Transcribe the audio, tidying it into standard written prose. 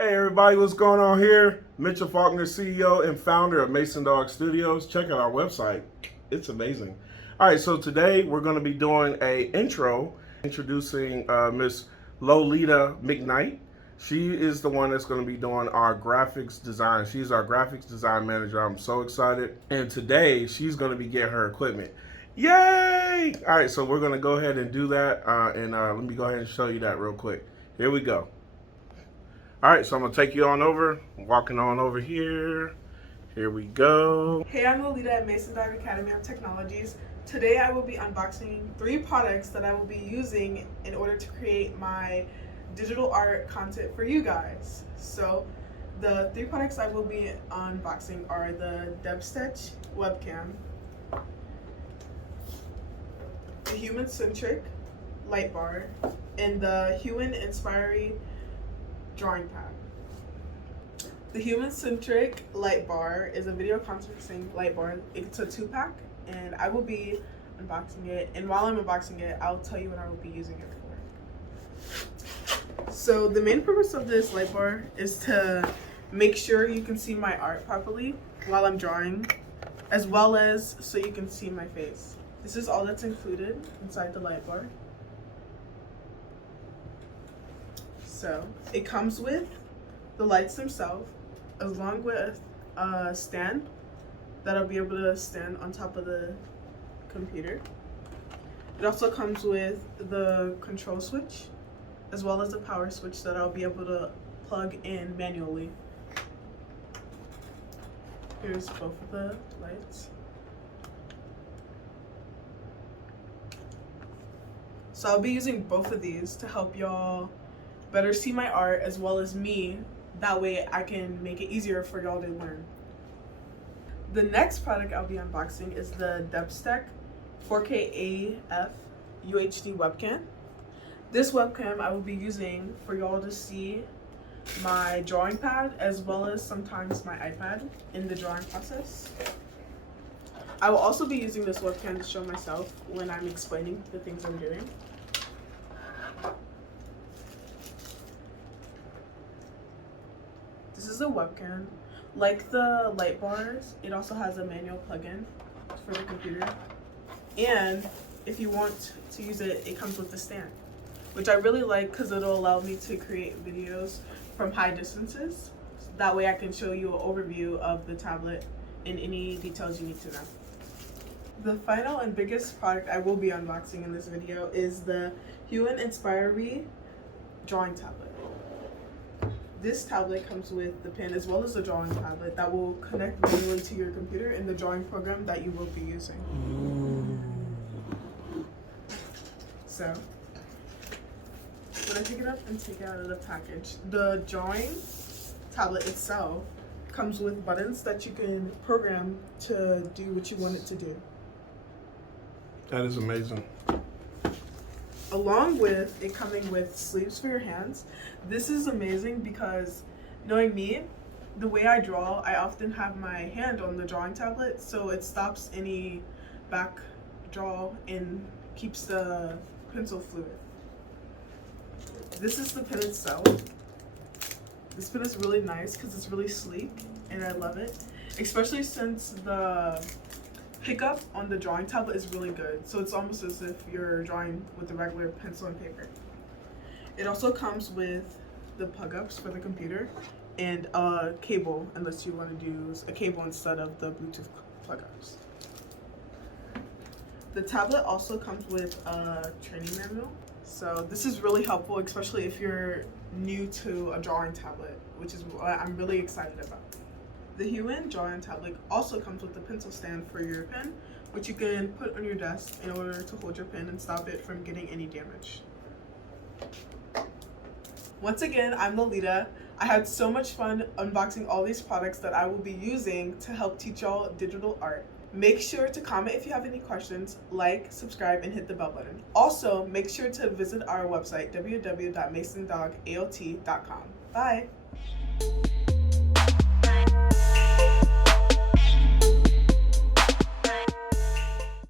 Hey everybody, what's going on here? Mitchell Faulkner, CEO and founder of Masondogg Studios. Check out our website. It's amazing. All right, so today we're going to be doing a intro introducing Miss Lolita McKnight. She is the one that's going to be doing our graphics design. She's our graphics design manager. I'm so excited. And today she's going to be getting her equipment. Yay! All right, so we're going to go ahead and do that. Let me go ahead and show you that real quick. Here we go. All right, so I'm gonna take you on over, walking on over here. Here we go. Hey, I'm Lolita at Masondogg Academy of Technologies. Today I will be unboxing 3 products that I will be using in order to create my digital art content for you guys. So the 3 products I will be unboxing are the DEPStech webcam, the human-centric light bar, and the HUION Inspiry drawing pad. The human-centric light bar is a video conferencing light bar. It's a 2-pack, and I will be unboxing it. And while I'm unboxing it, I'll tell you what I will be using it for. So the main purpose of this light bar is to make sure you can see my art properly while I'm drawing, as well as so you can see my face. This is all that's included inside the light bar. So it comes with the lights themselves, along with a stand that'll be able to stand on top of the computer. It also comes with the control switch, as well as the power switch that I'll be able to plug in manually. Here's both of the lights. So I'll be using both of these to help y'all better see my art as well as me. That way I can make it easier for y'all to learn. The next product I'll be unboxing is the DEPStech 4K AF UHD webcam. This webcam I will be using for y'all to see my drawing pad as well as sometimes my iPad in the drawing process. I will also be using this webcam to show myself when I'm explaining the things I'm doing. This is a webcam. Like the light bars, it also has a manual plug-in for the computer. And if you want to use it, it comes with a stand, which I really like because it'll allow me to create videos from high distances. That way I can show you an overview of the tablet and any details you need to know. The final and biggest product I will be unboxing in this video is the HUION Inspiry drawing tablet. This tablet comes with the pen as well as the drawing tablet that will connect manually to your computer in the drawing program that you will be using. So, when I pick it up and take it out of the package, the drawing tablet itself comes with buttons that you can program to do what you want it to do. That is amazing. Along with it coming with sleeves for your hands. This is amazing because, knowing me, the way I draw, I often have my hand on the drawing tablet, so it stops any back draw and keeps the pencil fluid. This is the pen itself. This pen is really nice because it's really sleek and I love it, especially since the pickup on the drawing tablet is really good, so it's almost as if you're drawing with a regular pencil and paper. It also comes with the plug-ups for the computer and a cable, unless you want to use a cable instead of the Bluetooth plug-ups. The tablet also comes with a training manual, so this is really helpful, especially if you're new to a drawing tablet, which is what I'm really excited about. The HUION drawing tablet also comes with a pencil stand for your pen, which you can put on your desk in order to hold your pen and stop it from getting any damage. Once again, I'm Lolita. I had so much fun unboxing all these products that I will be using to help teach y'all digital art. Make sure to comment if you have any questions, like, subscribe, and hit the bell button. Also, make sure to visit our website, www.masondoggAOT.com. Bye!